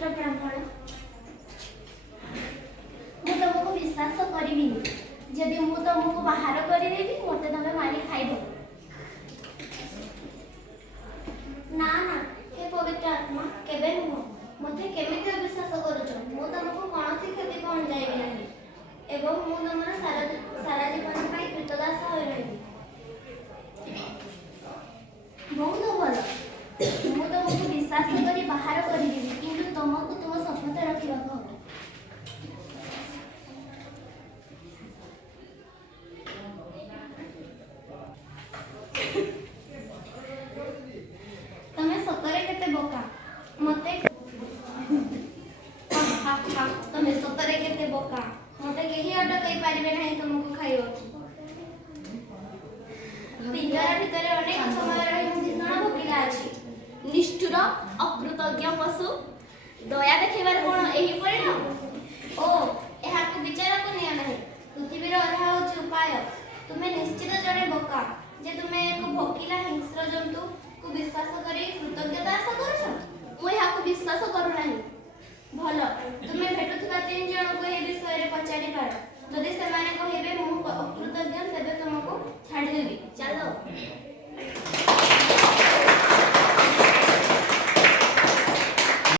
मित्र ब्राह्मण मु तुमको विश्वास करी जदि मु तुमको बाहर करदेवी मत तुम मारी खाइब ना ना हे पवित्र आत्मा केबे नुह मते केमिति विश्वास करूछ मु तुमको कौन क्षति पहुंचाइबी नहीं एवं मु तुमर सारा जीवन पाई कृतदास होई रहिबी बहुत भल मु तुमको विश्वास करी बाहर करदेवी किंतु तुमको तुम शपथ रखिबा हबो तमे सतरे केते बोका मते तमे सतरे केते बोका मते केही अटकई पारिबे नाही तुमको खाइबो पिंजरा भितर अनेक समय रही मु भीषण भोकिला अछि निष्ठुर अकृतज्ञ पशु दया देखैबार कोन एही परिणाम ओ एहा को विचार को निया नाही पृथ्वीर एहा होछि उपाय तुमे निश्चित जणे बोका जे तुमे एक भोकिला हिंस्र जंतु को विश्वास करी कृतज्ञता आशा करूछ